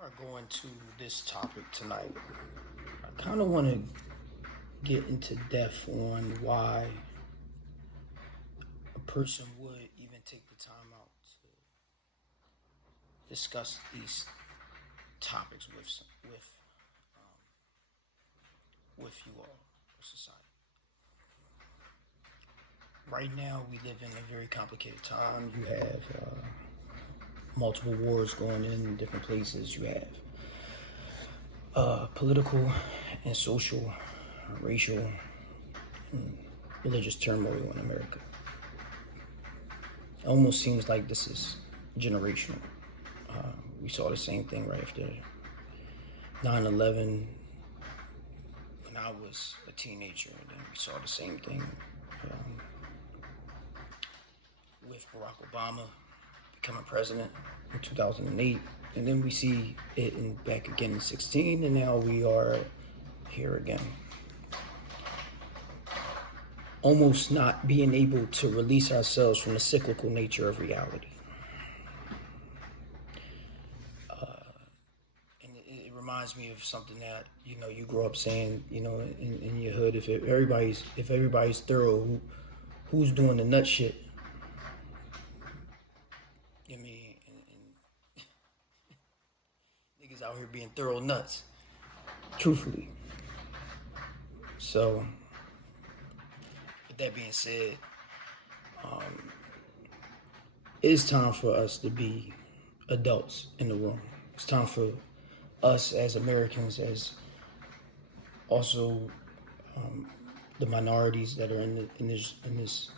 Before I go into this topic tonight, I kind of want to get into depth on why a person would even take the time out to discuss these topics with you all, society. Right now, we live in a very complicated time. You have multiple wars going in different places. You have political and social, racial, and religious turmoil in America. It almost seems like this is generational. We saw the same thing right after 9/11 when I was a teenager, and then we saw the same thing with Barack Obama becoming president in 2008, and then we see it back again in 16, and now we are here again. Almost not being able to release ourselves from the cyclical nature of reality. And it reminds me of something that, you grow up saying, in your hood, if everybody's thorough, who's doing the nut shit? Niggas out here being thorough nuts, truthfully. So, with that being said, it is time for us to be adults in the room. It's time for us as Americans, as also the minorities that are in this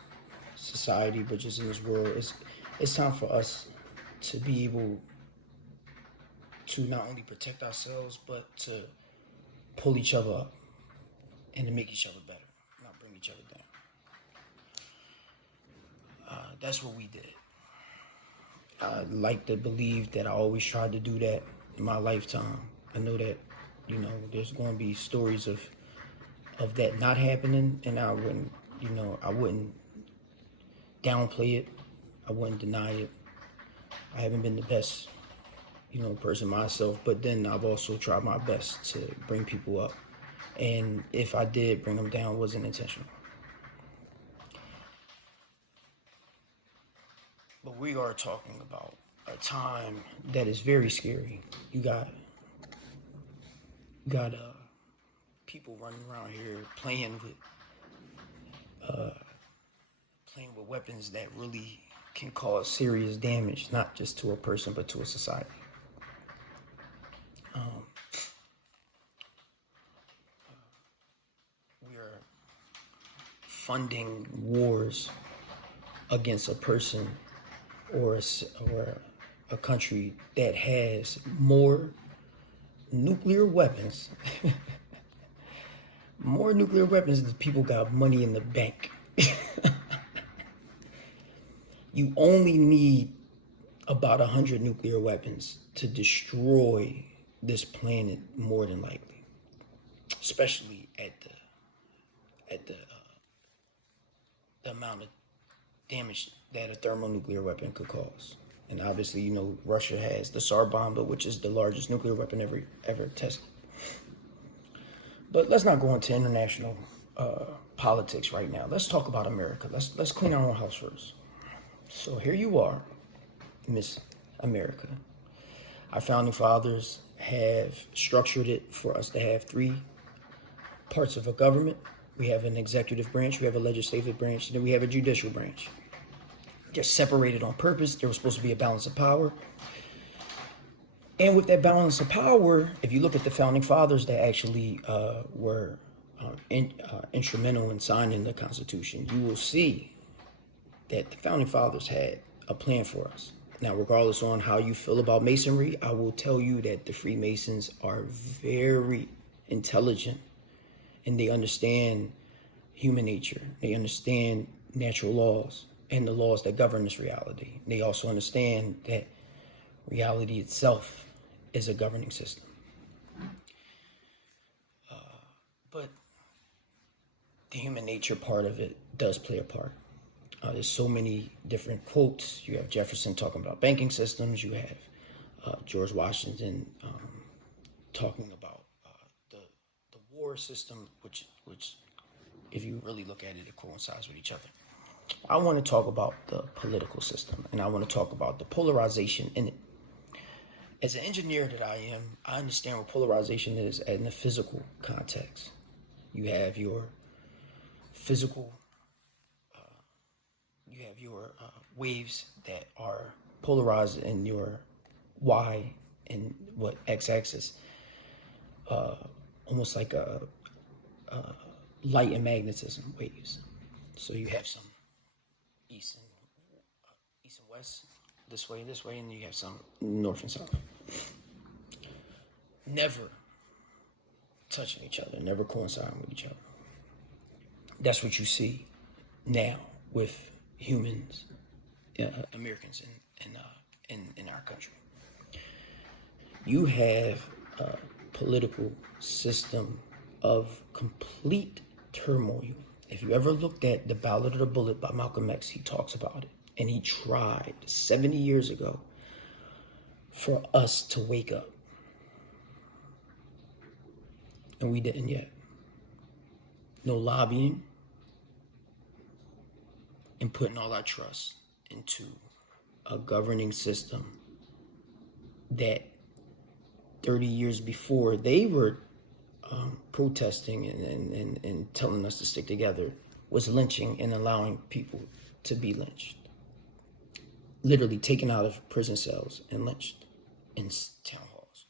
society, but just in this world. It's time for us to be able to not only protect ourselves, but to pull each other up and to make each other better, not bring each other down. That's what we did. I like to believe that I always tried to do that in my lifetime. I know that, there's going to be stories of that not happening, and I wouldn't downplay it. I wouldn't deny it. I haven't been the best, person myself, but then I've also tried my best to bring people up. And if I did bring them down, it wasn't intentional. But we are talking about a time that is very scary. You got people running around here playing with weapons that really can cause serious damage, not just to a person, but to a society. We are funding wars against a person or a country that has more nuclear weapons, more nuclear weapons than people got money in the bank. You only need about 100 nuclear weapons to destroy this planet, more than likely, especially at the amount of damage that a thermonuclear weapon could cause. And obviously, Russia has the Tsar bomb, which is the largest nuclear weapon ever tested. But let's not go into international politics right now. Let's talk about America. Let's clean our own house first. So here you are, Miss America. Our founding fathers have structured it for us to have three parts of a government. We have an executive branch, we have a legislative branch, and then we have a judicial branch. They're separated on purpose. There was supposed to be a balance of power. And with that balance of power, if you look at the founding fathers that actually were instrumental in signing the Constitution, you will see that the founding fathers had a plan for us. Now, regardless on how you feel about Masonry, I will tell you that the Freemasons are very intelligent, and they understand human nature. They understand natural laws and the laws that govern this reality. They also understand that reality itself is a governing system. But the human nature part of it does play a part. There's so many different quotes. You have Jefferson talking about banking systems. You have George Washington talking about the war system, which if you really look at it, it coincides with each other. I want to talk about the political system, and I want to talk about the polarization in it. As an engineer that I am, I understand what polarization is in the physical context. You have your physical, waves that are polarized in your y and what x-axis, almost like a light and magnetism waves. So you have some east and west, this way, and you have some north and south. Never touching each other, never coinciding with each other. That's what you see now with humans, Americans in our country. You have a political system of complete turmoil. If you ever looked at The Ballad of the Bullet by Malcolm X, he talks about it. And he tried 70 years ago for us to wake up. And we didn't yet. No lobbying and putting all our trust into a governing system that 30 years before they were protesting and telling us to stick together was lynching and allowing people to be lynched. Literally taken out of prison cells and lynched in town halls.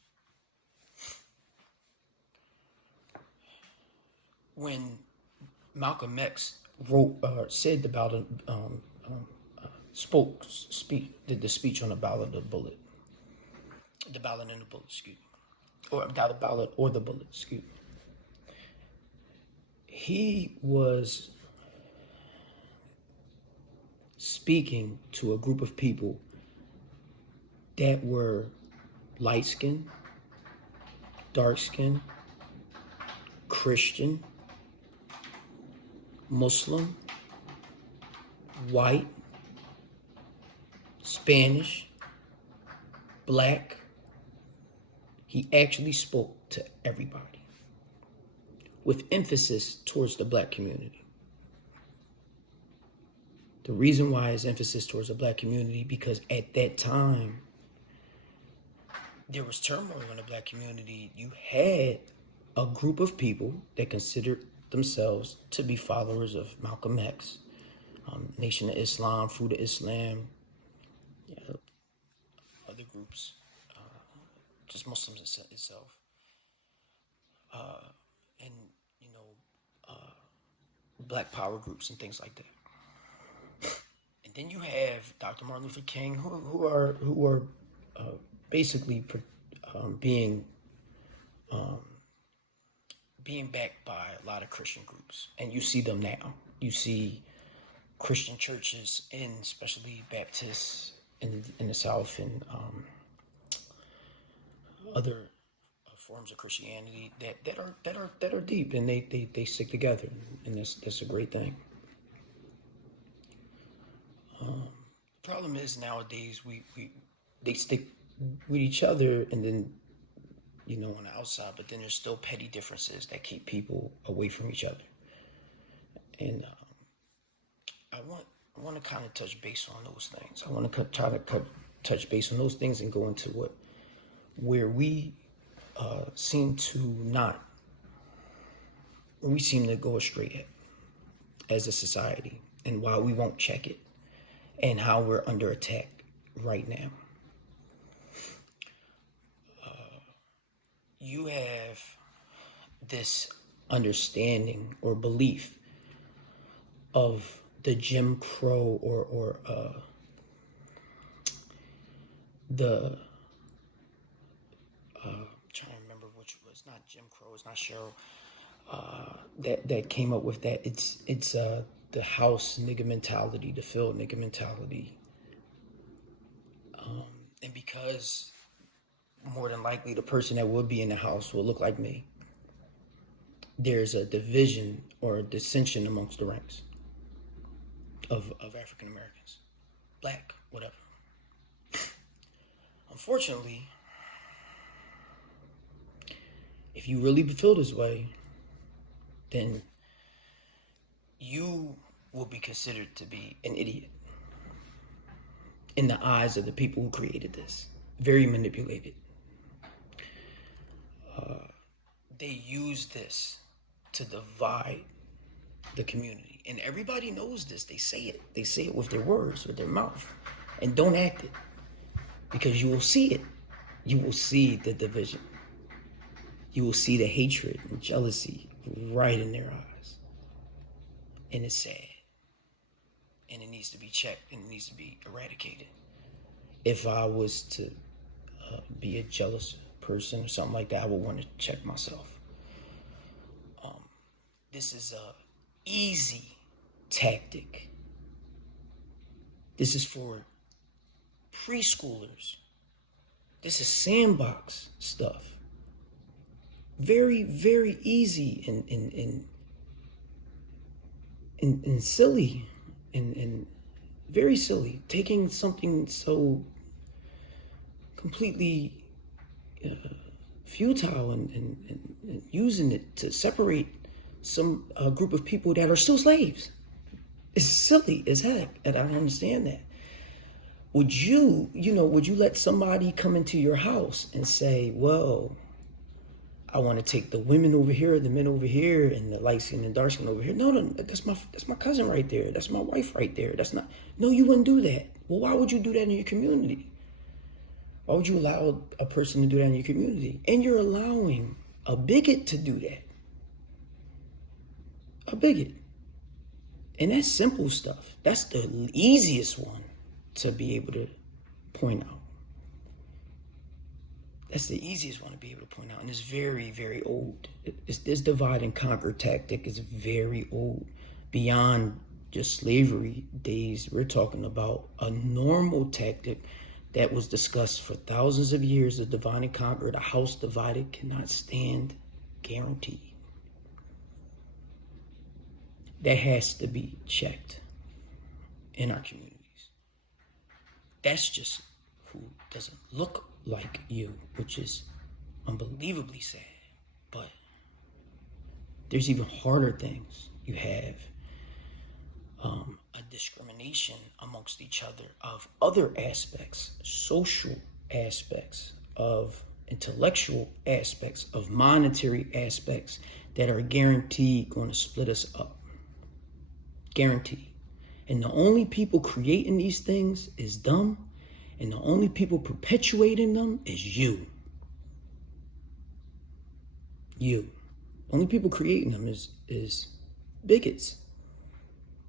When Malcolm X said about did the speech on the ballot of the bullet, the ballot and the bullet, excuse me, or about the ballot or the bullet, excuse me. He was speaking to a group of people that were light-skinned, dark-skinned, Christian, Muslim, white, Spanish, black. He actually spoke to everybody with emphasis towards the black community. The reason why is emphasis towards the black community because at that time, there was turmoil in the black community. You had a group of people that considered themselves to be followers of Malcolm X, Nation of Islam, Fruit of Islam, other groups, just Muslims itself, and black power groups and things like that. And then you have Dr. Martin Luther King, who are basically being backed by a lot of Christian groups, and you see them now. You see Christian churches, and especially Baptists in the South, and other forms of Christianity that are deep, and they stick together, and that's a great thing. The problem is nowadays they stick with each other, and then on the outside, but then there's still petty differences that keep people away from each other. And I want to kind of touch base on those things. I want to try to touch base on those things and go into where we seem to go astray as a society, and why we won't check it, and how we're under attack right now. You have this understanding or belief of the Jim Crow or the trying to remember which was not Jim Crow, it's not Cheryl, that came up with that. It's the house nigga mentality, the field nigga mentality, and because more than likely the person that would be in the house will look like me, there's a division or a dissension amongst the ranks of African Americans, black, whatever. Unfortunately, if you really feel this way, then you will be considered to be an idiot in the eyes of the people who created this. Very manipulated. They use this to divide the community. And everybody knows this. They say it. They say it with their words, with their mouth. And don't act it. Because you will see it. You will see the division. You will see the hatred and jealousy right in their eyes. And it's sad. And it needs to be checked and it needs to be eradicated. If I was to be a jealous person or something like that, I would want to check myself. This is a easy tactic. This is for preschoolers. This is sandbox stuff. Very, very easy and silly and very silly. Taking something so completely futile and using it to separate some group of people that are still slaves. It's silly as heck, and I don't understand that. Would you let somebody come into your house and say, well, I want to take the women over here, the men over here, and the light skin and dark skin over here? No, that's my cousin right there. That's my wife right there. No, you wouldn't do that. Well, why would you do that in your community? Why would you allow a person to do that in your community? And you're allowing a bigot to do that. A bigot. And that's simple stuff. That's the easiest one to be able to point out. That's the easiest one to be able to point out. And it's very, very old. This divide and conquer tactic is very old. Beyond just slavery days, we're talking about a normal tactic that was discussed for thousands of years. The divide and conquer, the house divided cannot stand, guaranteed. That has to be checked in our communities. That's just who doesn't look like you, which is unbelievably sad. But there's even harder things. You have a discrimination amongst each other of other aspects, social aspects, of intellectual aspects, of monetary aspects that are guaranteed going to split us up. Guaranteed. And the only people creating these things is them, and the only people perpetuating them is you. You. Only people creating them is bigots.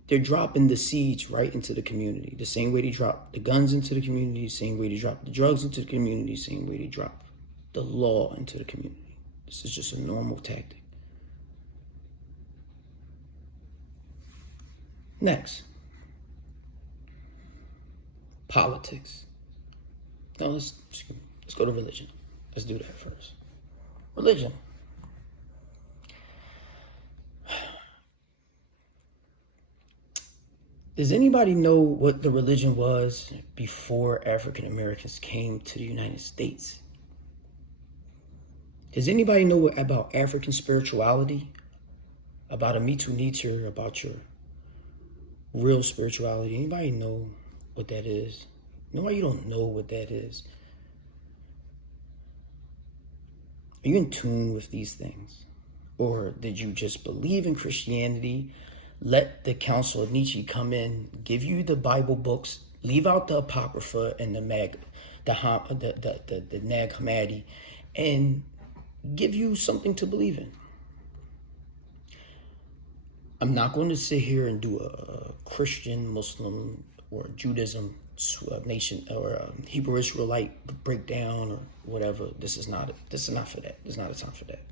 They're dropping the seeds right into the community. The same way they drop the guns into the community, the same way they drop the drugs into the community, the same way they drop the law into the community. This is just a normal tactic. Next, politics. Now let's go to religion. Let's do that first. Religion. Does anybody know what the religion was before African Americans came to the United States? Does anybody know about African spirituality? About a mitu nature, about your real spirituality? Anybody know what that is? No, why you don't know what that is? Are you in tune with these things? Or did you just believe in Christianity, let the Council of Nietzsche come in, give you the Bible books, leave out the Apocrypha and the Nag Hammadi, and give you something to believe in? I'm not going to sit here and do a Christian, Muslim, or Judaism nation or Hebrew Israelite breakdown or whatever. This is not for that. There's not a time for that.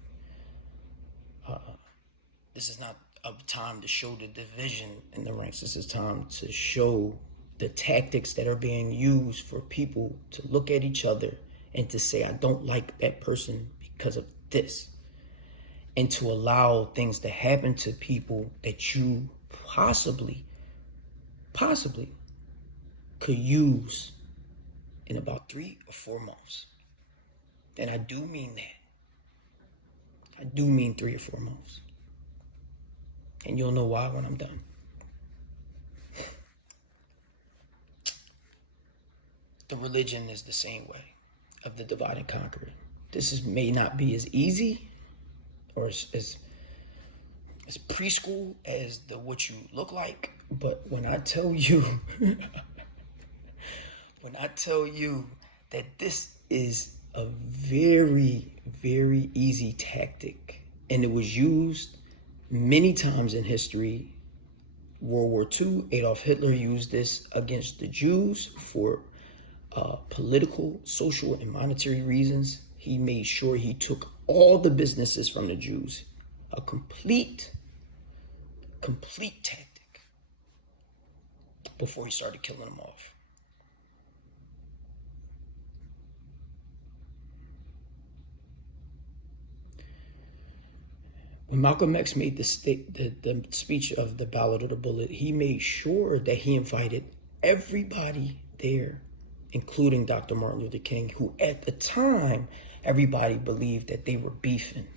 This is not a time to show the division in the ranks. This is time to show the tactics that are being used for people to look at each other and to say, I don't like that person because of this. And to allow things to happen to people that you possibly could use in about 3 or 4 months. And I do mean that. I do mean 3 or 4 months. And you'll know why when I'm done. The religion is the same way of the divide and conquer. May not be as easy or as preschool as the what you look like, but when I tell you that this is a very, very easy tactic, and it was used many times in history. World War II, Adolf Hitler used this against the Jews for political, social, and monetary reasons. He made sure he took all the businesses from the Jews. A complete tactic before he started killing them off. When Malcolm X made the speech of the Ballad of the Bullet, he made sure that he invited everybody there, including Dr. Martin Luther King, who at the time, everybody believed that they were beefing.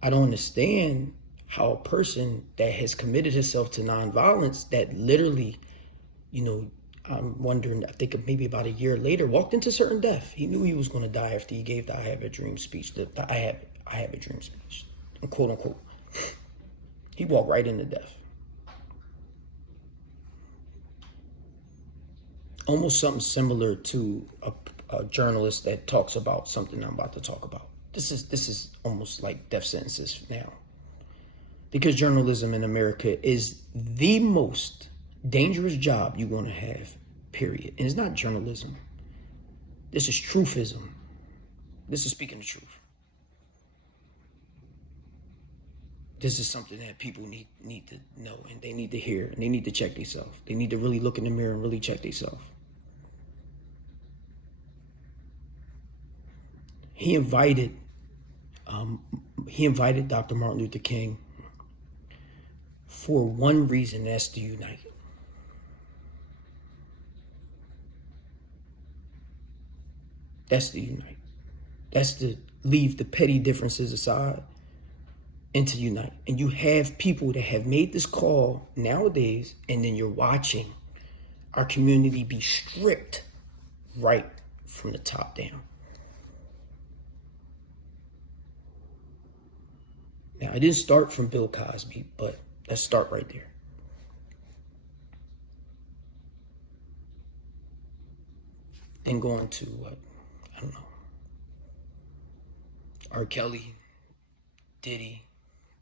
I don't understand how a person that has committed himself to nonviolence, that literally, I'm wondering, I think maybe about a year later, walked into certain death. He knew he was going to die after he gave the I Have a Dream speech, I have a dream speech, quote unquote. He walked right into death. Almost something similar to a journalist that talks about something I'm about to talk about. This is almost like death sentences now. Because journalism in America is the most dangerous job you're going to have, period. And it's not journalism. This is truthism. This is speaking the truth. This is something that people need to know, and they need to hear, and they need to check themselves. They need to really look in the mirror and really check themselves. He invited Dr. Martin Luther King for one reason, that's to unite. That's to unite. That's to leave the petty differences aside and to unite. And you have people that have made this call nowadays, and then you're watching our community be stripped right from the top down. Now, I didn't start from Bill Cosby, but let's start right there. Then going to what? I don't know. R. Kelly, Diddy,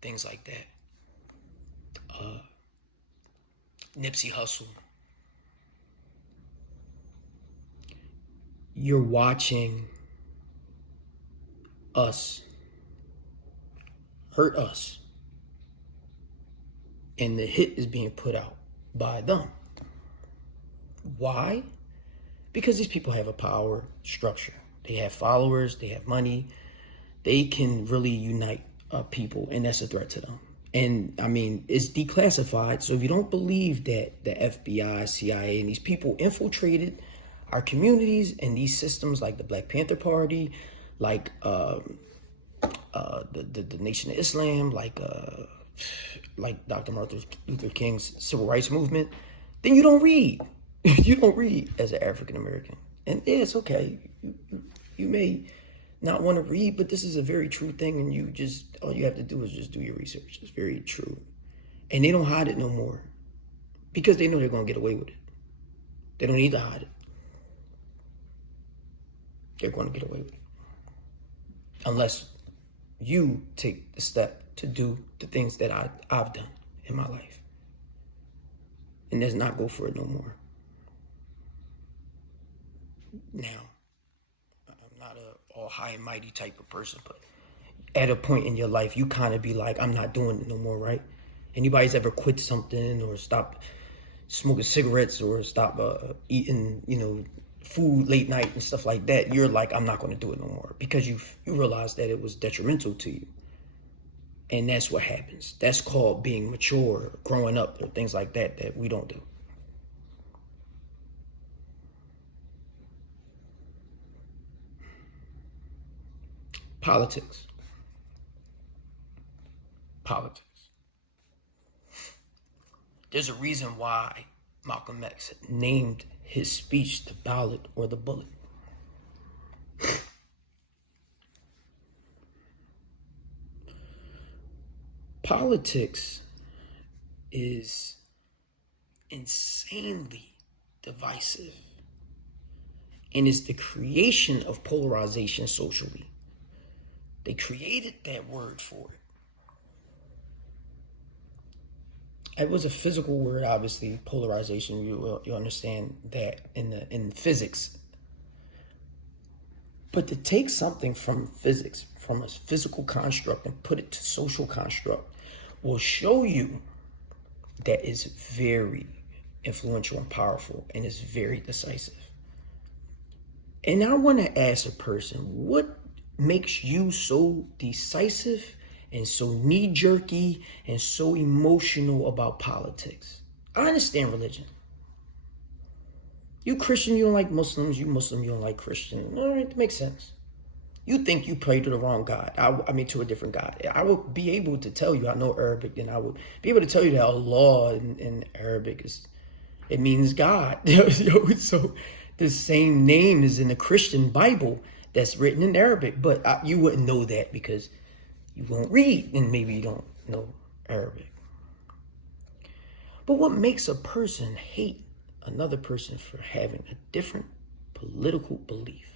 things like that. Nipsey Hussle. You're watching us hurt us, and the hit is being put out by them. Why? Because these people have a power structure. They have followers, they have money, they can really unite people, and that's a threat to them. And I mean, it's declassified, so if you don't believe that the FBI, CIA, and these people infiltrated our communities and these systems like the Black Panther Party, like the Nation of Islam, like Dr. Martin Luther King's civil rights movement, then you don't read. You don't read as an African American. And yeah, it's okay. You may not want to read, but this is a very true thing, and all you have to do is just do your research. It's very true. And they don't hide it no more because they know they're going to get away with it. They don't need to hide it. They're going to get away with it. Unless you take the step to do the things that I've done in my life. And let's not go for it no more. Now, I'm not a all high and mighty type of person, but at a point in your life, you kind of be like, I'm not doing it no more, right? Anybody's ever quit something or stopped smoking cigarettes or stop eating, food late night and stuff like that, you're like, I'm not going to do it no more, because you realize that it was detrimental to you. And that's what happens. That's called being mature, growing up, or things like that we don't do. Politics. Politics. There's a reason why Malcolm X named his speech the ballot or the bullet. Politics is insanely divisive and is the creation of polarization socially. They created that word for it. It was a physical word, obviously, polarization. You understand that in physics. But to take something from physics, from a physical construct, and put it to social construct will show you that is very influential and powerful and is very decisive. And I want to ask a person, what makes you so decisive and so knee-jerky and so emotional about politics? I understand religion. You Christian, you don't like Muslims. You Muslim, you don't like Christian. All right, that makes sense. You think you pray to the wrong God. I mean, to a different God. I will be able to tell you, I know Arabic, and I will be able to tell you that Allah in Arabic it means God. So the same name is in the Christian Bible that's written in Arabic, but you wouldn't know that because you won't read, and maybe you don't know Arabic. But what makes a person hate another person for having a different political belief,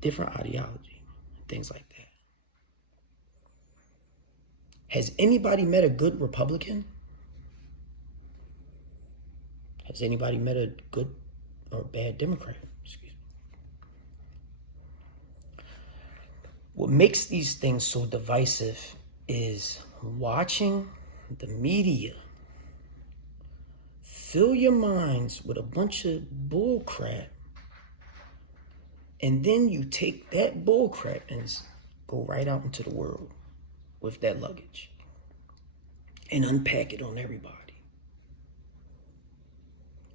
different ideology, things like that? Has anybody met a good Republican? Has anybody met a good or bad Democrat? Excuse me. What makes these things so divisive is watching the media fill your minds with a bunch of bull crap, and then you take that bull crap and go right out into the world with that luggage and unpack it on everybody.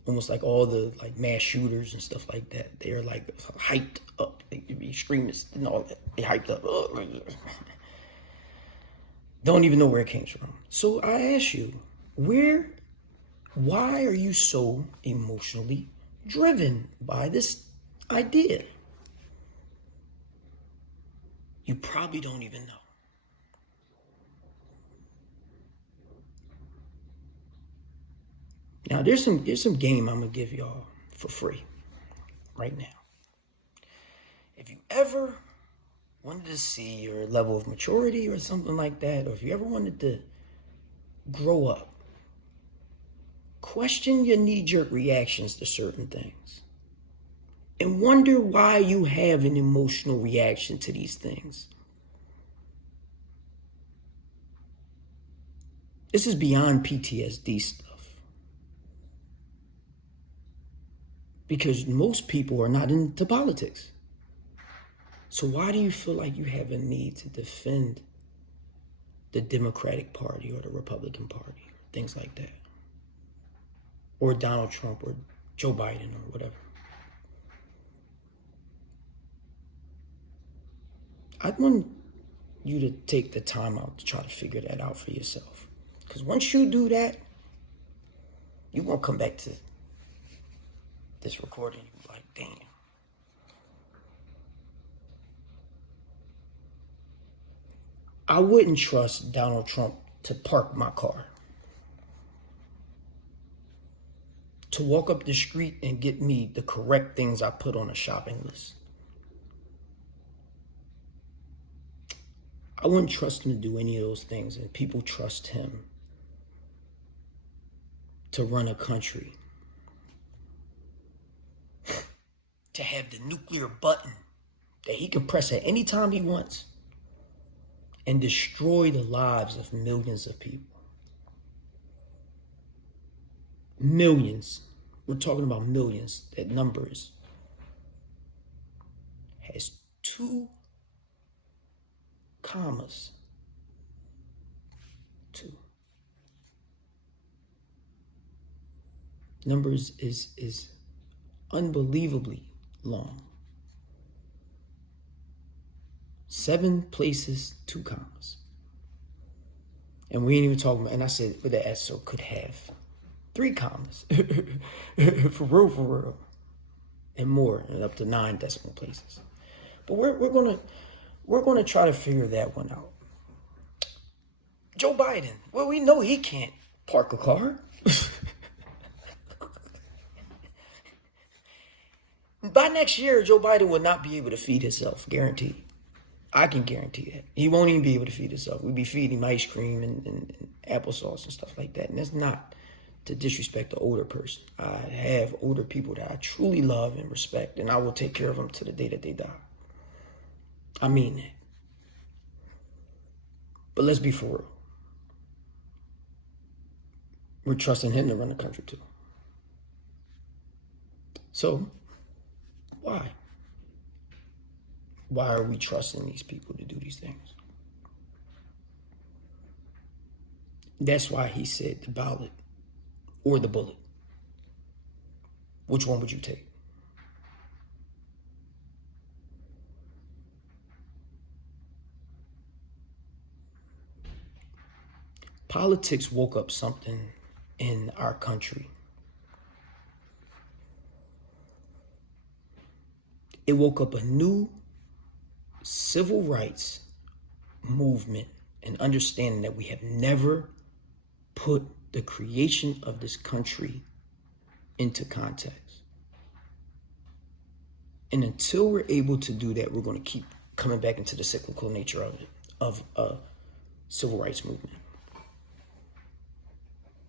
Almost like all the mass shooters and stuff like that. They're hyped up. They could be extremists and all that. They hyped up. Don't even know where it came from. So I ask you, why are you so emotionally driven by this idea? You probably don't even know. Now, there's some game I'm gonna give y'all for free right now. If you ever wanted to see your level of maturity or something like that, or if you ever wanted to grow up, question your knee-jerk reactions to certain things and wonder why you have an emotional reaction to these things. This is beyond PTSD stuff. Because most people are not into politics. So why do you feel like you have a need to defend the Democratic Party or the Republican Party, or things like that? Or Donald Trump or Joe Biden or whatever? I want you to take the time out to try to figure that out for yourself. Because once you do that, you won't come back to this recording. You're like, damn. I wouldn't trust Donald Trump to park my car, to walk up the street and get me the correct things I put on a shopping list. I wouldn't trust him to do any of those things, and people trust him to run a country, to have the nuclear button that he can press at any time he wants and destroy the lives of millions of people. Millions. We're talking about millions. That number has 2 commas. 2. Numbers is unbelievably long. 7 places, 2 commas. And we ain't even talking about, and I said, with the S, so could have 3 commas. For real. And more, and up to 9 decimal places. But we're gonna try to figure that one out. Joe Biden, well, we know he can't park a car. By next year, Joe Biden will not be able to feed himself, guaranteed. I can guarantee that. He won't even be able to feed himself. We'd be feeding him ice cream and applesauce and stuff like that. And that's not to disrespect the older person. I have older people that I truly love and respect, and I will take care of them to the day that they die. I mean that. But let's be for real. We're trusting him to run the country too. So, why? Why are we trusting these people to do these things? That's why he said the ballot or the bullet. Which one would you take? Politics woke up something in our country. It woke up a new civil rights movement and understanding that we have never put the creation of this country into context. And until we're able to do that, we're going to keep coming back into the cyclical nature of it, of a civil rights movement,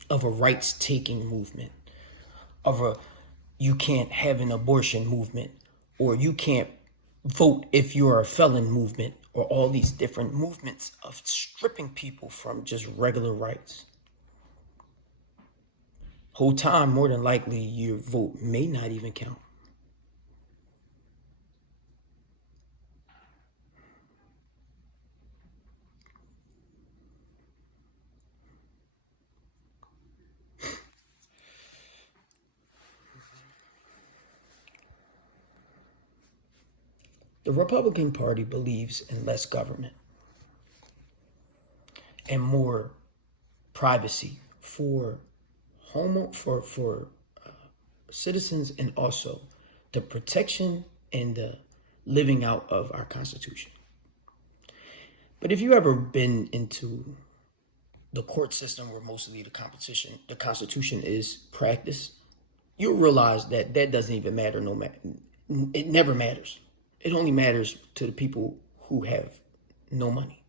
of a rights-taking movement, of a you can't have an abortion movement, or you can't vote if you're a felon movement, or all these different movements of stripping people from just regular rights. Whole time, more than likely, your vote may not even count. The Republican Party believes in less government and more privacy for citizens, and also the protection and the living out of our Constitution. But if you ever been into the court system where mostly the Constitution is practiced, you'll realize that that doesn't even matter. It never matters. It only matters to the people who have no money.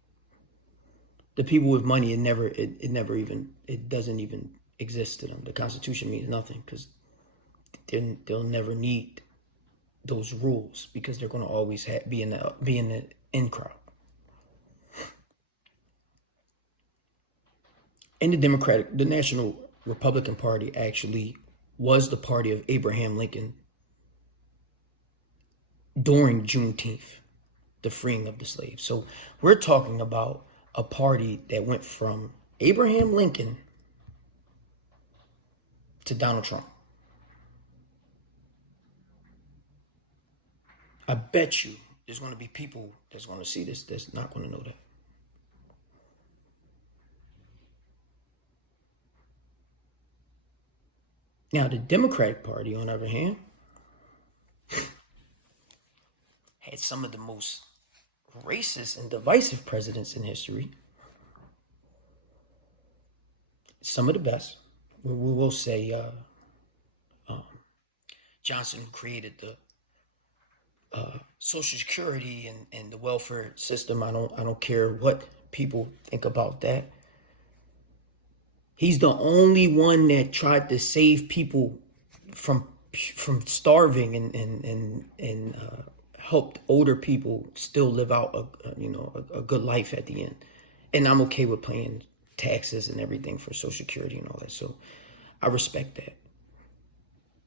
The people with money, it doesn't even exist to them. The Constitution means nothing because they'll never need those rules because they're going to always be in the in crowd. And the National Republican Party actually was the party of Abraham Lincoln during Juneteenth, the freeing of the slaves. So we're talking about a party that went from Abraham Lincoln to Donald Trump. I bet you there's going to be people that's going to see this that's not going to know that. Now, the Democratic Party, on the other hand, had some of the most racist and divisive presidents in history. Some of the best. We will say Johnson, who created the Social Security and the welfare system. I don't care what people think about that. He's the only one that tried to save people from starving and helped older people still live out a good life at the end. And I'm okay with paying taxes and everything for Social Security and all that. So I respect that.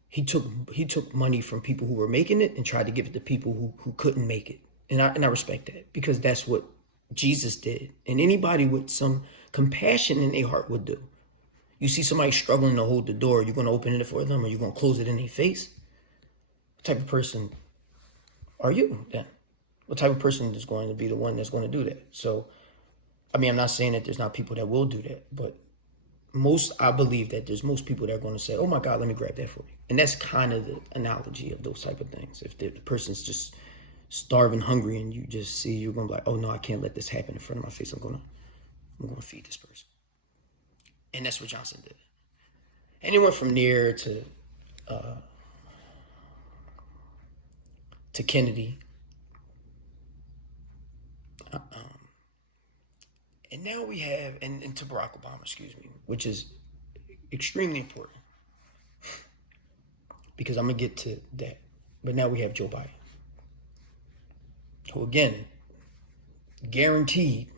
He took money from people who were making it and tried to give it to people who couldn't make it. And I respect that because that's what Jesus did. And anybody with some compassion in their heart would do. You see somebody struggling to hold the door, you're going to open it for them or you're going to close it in their face? What type of person are you then? What type of person is going to be the one that's going to do that? So, I mean, I'm not saying that there's not people that will do that, but I believe that there's most people that are going to say, oh my God, let me grab that for you. And that's kind of the analogy of those type of things. If the person's just starving, hungry, and you just see, you're going to be like, oh no, I can't let this happen in front of my face. I'm going to feed this person. And that's what Johnson did. And he went from there to Kennedy. And now we have, and to Barack Obama, excuse me, which is extremely important. Because I'm going to get to that. But now we have Joe Biden. Who, again, guaranteed,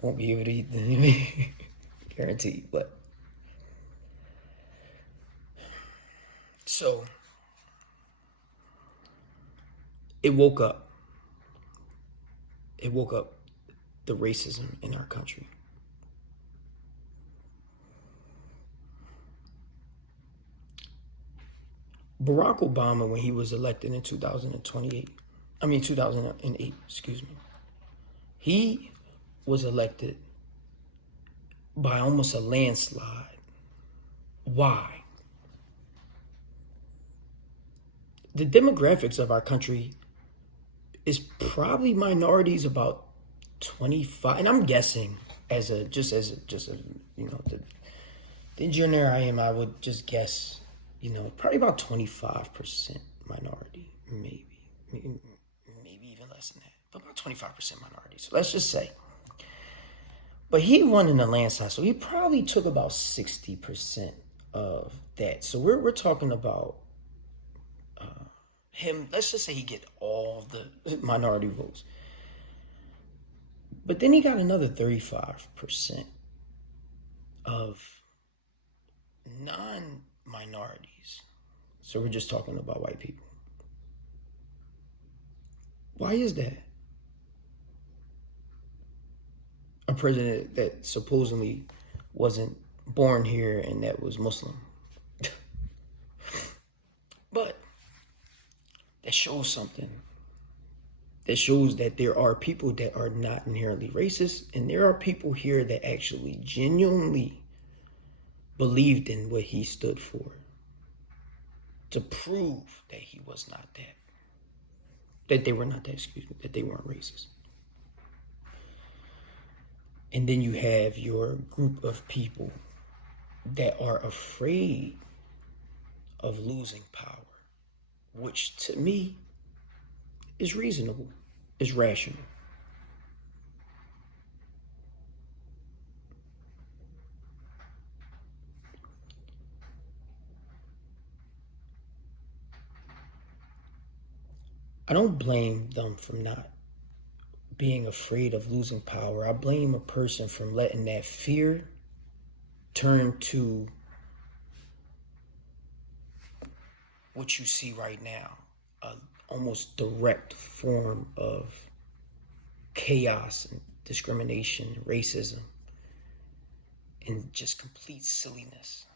won't be able to eat the guaranteed, but. So, it woke up the racism in our country. Barack Obama, when he was elected in 2008, excuse me, he was elected by almost a landslide. Why? The demographics of our country is probably minorities about 25, and I'm guessing the engineer I am, I would just guess, probably about 25% minority, maybe even less than that, but about 25% minority. So let's just say. But he won in a landslide, so he probably took about 60% of that. So we're talking about him. Let's just say he get all the minority votes. But then he got another 35% of non-minorities. So we're just talking about white people. Why is that? A president that supposedly wasn't born here and that was Muslim. But that shows something. That shows that there are people that are not inherently racist, and there are people here that actually genuinely believed in what he stood for, to prove that he was not that. That they were not that, that they weren't racist. And then you have your group of people that are afraid of losing power, which to me is reasonable, is rational. I don't blame them for not being afraid of losing power. I blame a person from letting that fear turn to what you see right now, a almost direct form of chaos and discrimination, racism, and just complete silliness.